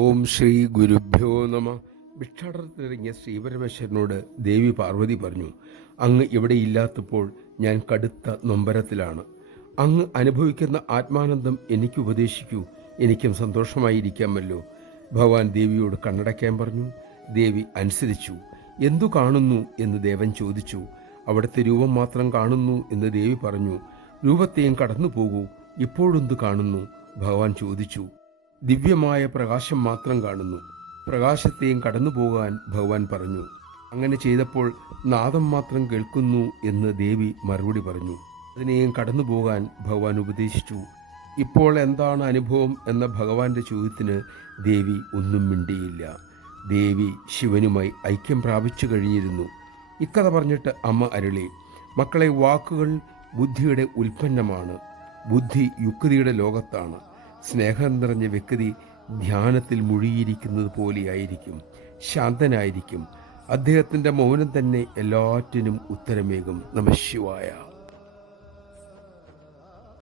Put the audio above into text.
ഓം ശ്രീ ഗുരുഭ്യോ നമ. ഭിക്ഷാടനത്തിനിറങ്ങിയ ശ്രീപരമേശ്വരനോട് ദേവി പാർവതി പറഞ്ഞു, അങ്ങ് ഇവിടെ ഇല്ലാത്തപ്പോൾ ഞാൻ കടുത്ത നൊമ്പരത്തിലാണ്. അങ്ങ് അനുഭവിക്കുന്ന ആത്മാനന്ദം എനിക്ക് ഉപദേശിക്കൂ, എനിക്കും സന്തോഷമായിരിക്കാമല്ലോ. ഭഗവാൻ ദേവിയോട് കണ്ണടയ്ക്കാൻ പറഞ്ഞു. ദേവി അനുസരിച്ചു. എന്തു കാണുന്നു എന്ന് ദേവൻ ചോദിച്ചു. അവിടുത്തെ രൂപം മാത്രം കാണുന്നു എന്ന് ദേവി പറഞ്ഞു. രൂപത്തെയും കടന്നു പോകൂ, ഇപ്പോഴെന്തു കാണുന്നു? ഭഗവാൻ ചോദിച്ചു. ദിവ്യമായ പ്രകാശം മാത്രം കാണുന്നു. പ്രകാശത്തെയും കടന്നു പോകാൻ ഭഗവാൻ പറഞ്ഞു. അങ്ങനെ ചെയ്തപ്പോൾ നാദം മാത്രം കേൾക്കുന്നു എന്ന് ദേവി മറുപടി പറഞ്ഞു. അതിനെയും കടന്നു പോകാൻ ഭഗവാൻ ഉപദേശിച്ചു. ഇപ്പോൾ എന്താണ് അനുഭവം എന്ന ഭഗവാന്റെ ചോദ്യത്തിന് ദേവി ഒന്നും മിണ്ടിയില്ല. ദേവി ശിവനുമായി ഐക്യം പ്രാപിച്ചു കഴിഞ്ഞിരുന്നു. ഇക്കഥ പറഞ്ഞിട്ട് അമ്മ അരുളി, മക്കളെ, വാക്കുകൾ ബുദ്ധിയുടെ ഉൽപ്പന്നമാണ്. ബുദ്ധി യുക്തിയുടെ ലോകത്താണ്. സ്നേഹം നിറഞ്ഞ വ്യക്തി ധ്യാനത്തിൽ മുഴുകിയിരിക്കുന്നത് പോലെയായിരിക്കും, ശാന്തനായിരിക്കും. അദ്ദേഹത്തിൻ്റെ മൗനം തന്നെ എല്ലാറ്റിനും ഉത്തരമേകും. നമഃ ശിവായ.